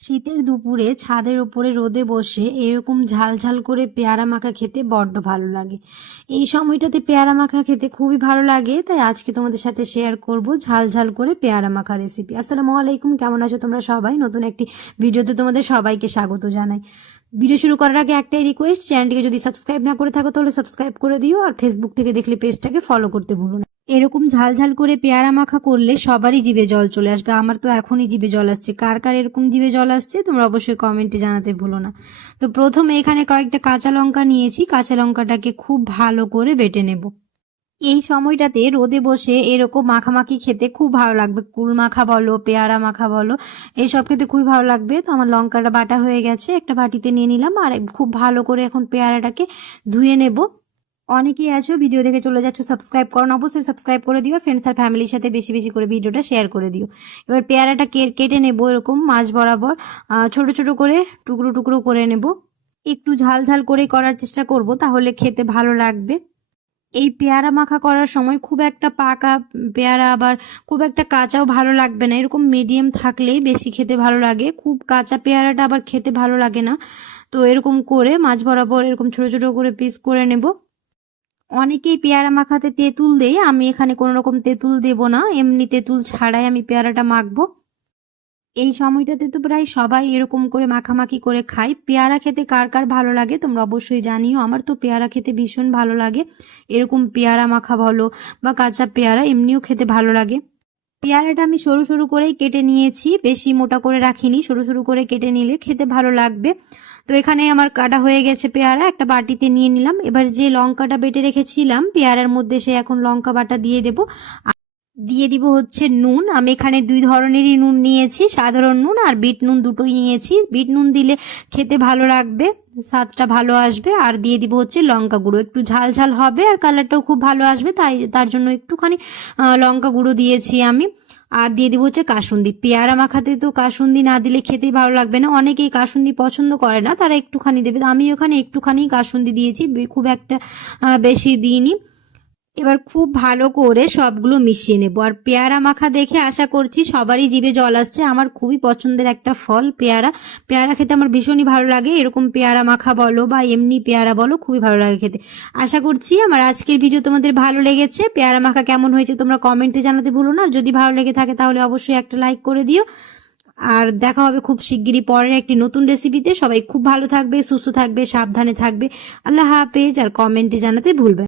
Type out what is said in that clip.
শীতের দুপুরে ছাদের উপরে রোদে বসে এরকম ঝাল ঝাল করে পেয়ারা মাখা খেতে বড্ড ভালো লাগে। এই সময়টাতে পেয়ারা মাখা খেতে খুবই ভালো লাগে, তাই আজকে তোমাদের সাথে শেয়ার করব ঝাল ঝাল করে পেয়ারা মাখা রেসিপি। আসসালামু আলাইকুম, কেমন আছো তোমরা সবাই? নতুন একটি ভিডিওতে তোমাদের সবাইকে স্বাগত জানাই। ভিডিও শুরু করার আগে একটাই রিকোয়েস্ট, চ্যানেলটিকে যদি সাবস্ক্রাইব না করে থাকো তাহলে সাবস্ক্রাইব করে দিও, আর ফেসবুক থেকে দেখলে পেজটাকে ফলো করতে ভুলো না। এরকম ঝাল ঝাল করে পেয়ারা মাখা করলে সবারই জিভে জল চলে আসবে। আমার তো এখনই জিভে জল আসছে। কার কার এরকম জিভে জল আসছে তোমরা অবশ্যই কমেন্টে জানাতে ভুলো না। তো প্রথমে এখানে কয়েকটা কাঁচা লঙ্কা নিয়েছি। কাঁচা লঙ্কাটাকে খুব ভালো করে বেটে নেব। এই সময়টাতে রোদে বসে এরকম মাখামাখি খেতে খুব ভালো লাগবে। কুল মাখা বলো, পেয়ারা মাখা বলো, এইসব খেতে খুবই ভালো লাগবে। তো আমার লঙ্কাটা বাটা হয়ে গেছে, একটা বাটিতে নিয়ে নিলাম। আর খুব ভালো করে এখন পেয়ারাটাকে ধুয়ে নেব। অনেকেই আছো ভিডিও দেখে চলে যাচ্ছ, সাবস্ক্রাইব করো না, অবশ্যই সাবস্ক্রাইব করে দিও। ফ্রেন্ডস আর ফ্যামিলির সাথে বেশি বেশি করে ভিডিওটা শেয়ার করে দিও। এবার পেয়ারাটা কেটে নেবো এরকম মাঝ বরাবর, ছোট ছোট করে টুকরো টুকরো করে নেব। একটু ঝাল ঝাল করে করার চেষ্টা করব, তাহলে খেতে ভালো লাগবে। এই পেয়ারা মাখা করার সময় খুব একটা পাকা পেয়ারা আবার খুব একটা কাঁচাও ভালো লাগবে না, এরকম মিডিয়াম থাকলেই বেশি খেতে ভালো লাগে। খুব কাঁচা পেয়ারাটা আবার খেতে ভালো লাগে না। তো এরকম করে মাঝ বরাবর এরকম ছোট ছোট করে পিস করে নেব। অনেকেই পেয়ারা মাখাতে তেঁতুল দেয়, আমি এখানে কোনো রকম তেঁতুল দেব না, এমনি তেঁতুল ছাড়াই আমি পেয়ারাটা মাখবো। এই সময়টাতে তো প্রায় সবাই এরকম করে মাখামাখি করে খায়। পেয়ারা খেতে কার কার ভালো লাগে তোমরা অবশ্যই জানিও। আমার তো পেয়ারা খেতে ভীষণ ভালো লাগে। এরকম পেয়ারা মাখা বলো বা কাঁচা পেয়ারা এমনিও খেতে ভালো লাগে। পেয়ারাটা আমি সরু সরু করেই কেটে নিয়েছি, বেশি মোটা করে রাখিনি। সরু সরু করে কেটে নিলে খেতে ভালো লাগবে। তো এখানে আমার কাটা হয়ে গেছে পেয়ারা, একটা বাটিতে নিয়ে নিলাম। এবার যে লঙ্কাটা বেটে রেখেছিলাম পেয়ারার মধ্যে, সে এখন লঙ্কা বাটা দিয়ে দেব। দিয়ে দিব হচ্ছে নুন। আমি এখানে দুই ধরনেরই নুন নিয়েছি, সাধারণ নুন আর বিট নুন, দুটোই নিয়েছি। বিট নুন দিলে খেতে ভালো লাগবে, স্বাদটা ভালো আসবে। আর দিয়ে দিব হচ্ছে লঙ্কা গুঁড়ো, একটু ঝাল ঝাল হবে আর কালারটাও খুব ভালো আসবে, তাই তার জন্য একটুখানি লঙ্কা গুঁড়ো দিয়েছি আমি। আর দিয়ে দিব হচ্ছে কাসুন্দি। পেয়ারা মাখাতে তো কাসুন্দি না দিলে খেতেই ভালো লাগবে না। অনেকেই কাসুন্দি পছন্দ করে না, তারা একটুখানি দেবে। আমি ওখানে একটুখানি কাসুন্দি দিয়েছি, খুব একটা বেশি দিইনি। এবার খুব ভালো করে সবগুলো মিশিয়ে নেব। আর পেয়ারা মাখা দেখে আশা করছি সবারই জিভে জল আসছে। আমার খুবই পছন্দের একটা ফল পেয়ারা। পেয়ারা খেতে আমার ভীষণই ভালো লাগে। এরকম পেয়ারা মাখা বলো বা এমনি পেয়ারা বলো, খুবই ভালো লাগে খেতে। আশা করছি আমার আজকের ভিডিও তোমাদের ভালো লেগেছে। পেয়ারা মাখা কেমন হয়েছে তোমরা কমেন্টে জানাতে ভুলো না। আর যদি ভালো লেগে থাকে তাহলে অবশ্যই একটা লাইক করে দিও। আর দেখা হবে খুব শিগগিরই পরের একটি নতুন রেসিপিতে। সবাই খুব ভালো থাকবে, সুস্থ থাকবে, সাবধানে থাকবে। আল্লাহ হাফেজ। আর কমেন্টে জানাতে ভুলবেন।